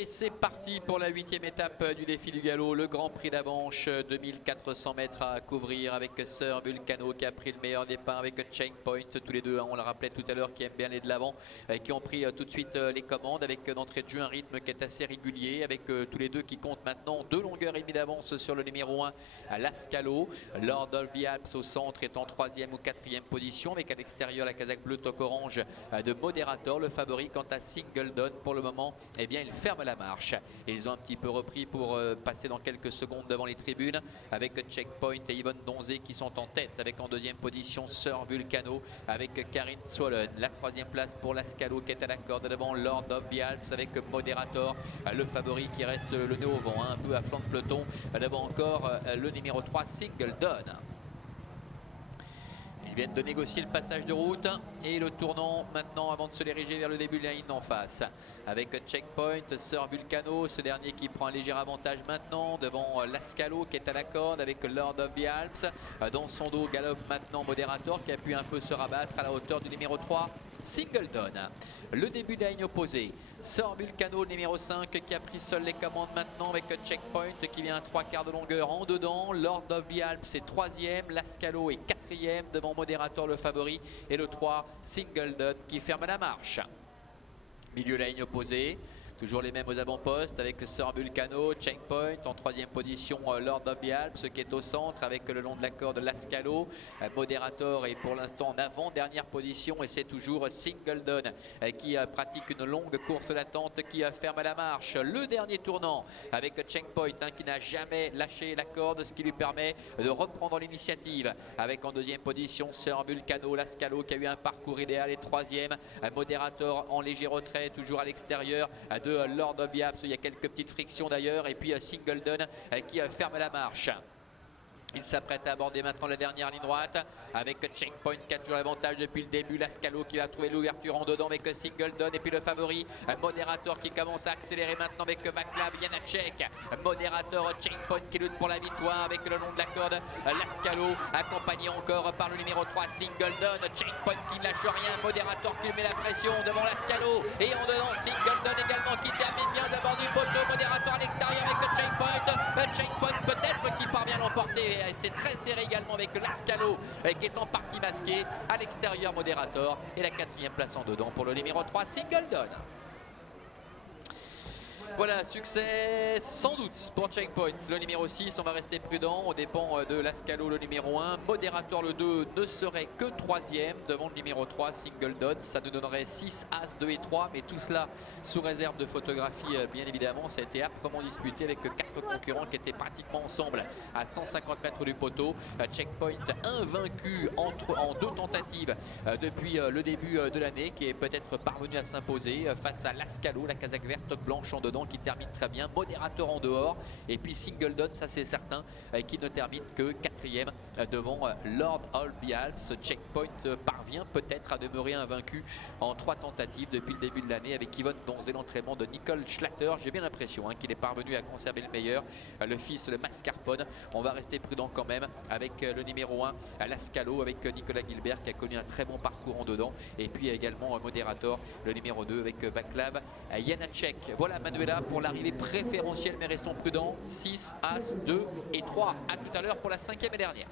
Et c'est parti pour la 8e étape du défi du galop, le Grand Prix d'Avanche, 2400 mètres à couvrir avec Sir Vulcano qui a pris le meilleur départ avec Checkpoint, tous les deux, on le rappelait tout à l'heure, qui aiment bien aller de l'avant, qui ont pris tout de suite les commandes avec d'entrée de jeu un rythme qui est assez régulier, avec tous les deux qui comptent maintenant 2 longueurs et demie d'avance sur le numéro 1 à Lascalo. Lord of the Alps au centre est en 3e ou 4e position, avec à l'extérieur la casaque bleu toque orange de Moderator, le favori. Quant à Singleton, pour le moment, eh bien, il ferme la marche. Et ils ont un petit peu repris pour passer dans quelques secondes devant les tribunes avec Checkpoint et Yvonne Donzé qui sont en tête, avec en 2e position Sir Vulcano avec Karine Swollen. La 3e place pour Lascalo qui est à la corde devant Lord of the Alps avec Moderator, le favori qui reste le nez au vent, un peu à flanc de peloton. Devant encore le numéro 3 Singleton. Ils viennent de négocier le passage de route et le tournant maintenant avant de se diriger vers le début de la ligne en face. Avec Checkpoint, Sir Vulcano, ce dernier qui prend un léger avantage maintenant devant Lascalo qui est à la corde avec Lord of the Alps. Dans son dos galope maintenant Moderator qui a pu un peu se rabattre à la hauteur du numéro 3 Singleton. Le début de la ligne opposée. Sir Vulcano, le numéro 5 qui a pris seul les commandes maintenant avec Checkpoint qui vient à 3/4 de longueur en dedans. Lord of the Alps est 3e, Lascalo est 4e devant Moderator le favori et le 3 Singleton qui ferme la marche. Milieu de la ligne opposée. Toujours les mêmes aux avant-postes avec Sir Vulcano, Checkpoint en 3e position, Lord of the Alps qui est au centre avec le long de la corde Lascalo. Moderator est pour l'instant en avant-dernière position et c'est toujours Singleton qui pratique une longue course d'attente qui ferme la marche. Le dernier tournant avec Checkpoint qui n'a jamais lâché la corde, ce qui lui permet de reprendre l'initiative avec en 2e position Sir Vulcano, Lascalo qui a eu un parcours idéal et 3e, Moderator en léger retrait toujours à l'extérieur de Lord of the Alps. Il y a quelques petites frictions d'ailleurs et puis Singleton qui ferme la marche. Il s'apprête à aborder maintenant la dernière ligne droite avec Checkpoint qui a toujours l'avantage depuis le début. Lascalo qui va trouver l'ouverture en dedans avec Singleton et puis le favori Moderator qui commence à accélérer maintenant avec Vaclav Janacek. Moderator, Checkpoint qui lutte pour la victoire avec le long de la corde Lascalo accompagné encore par le numéro 3 Singleton. Checkpoint qui ne lâche rien, Moderator qui met la pression devant Lascalo et en dedans Singleton également qui termine bien devant du poteau. Moderator à l'extérieur avec Checkpoint. Checkpoint peut-être qui parvient à l'emporter. C'est très serré également avec Lascalo qui est en partie masqué. À l'extérieur Moderator et la 4e place en dedans pour le numéro 3 Singleton. Voilà, succès sans doute pour Checkpoint. Le numéro 6, on va rester prudent. On dépend de Lascalo, le numéro 1. Moderator, le 2, ne serait que 3e devant le numéro 3, Singleton. Ça nous donnerait 6, As, 2 et 3. Mais tout cela sous réserve de photographie, bien évidemment. Ça a été âprement disputé avec 4 concurrents qui étaient pratiquement ensemble à 150 mètres du poteau. Checkpoint invaincu en 2 tentatives depuis le début de l'année, qui est peut-être parvenu à s'imposer face à Lascalo, la casaque verte blanche en dedans, qui termine très bien, Moderator en dehors et puis Singleton, ça c'est certain, qui ne termine que 4e devant Lord of the Alps. Checkpoint parvient peut-être à demeurer invaincu en 3 tentatives depuis le début de l'année avec Yvonne Donzé, l'entraînement de Nicole Schlatter. J'ai bien l'impression qu'il est parvenu à conserver le meilleur, le fils de Mascarpone. On va rester prudent quand même avec le numéro 1 Lascalo avec Nicolas Gilbert qui a connu un très bon parcours en dedans et puis également Moderator, le numéro 2 avec Vaclav Janacek. Voilà Manuela pour l'arrivée préférentielle, mais restons prudents. 6, As, 2 et 3. A tout à l'heure pour la 5e et dernière.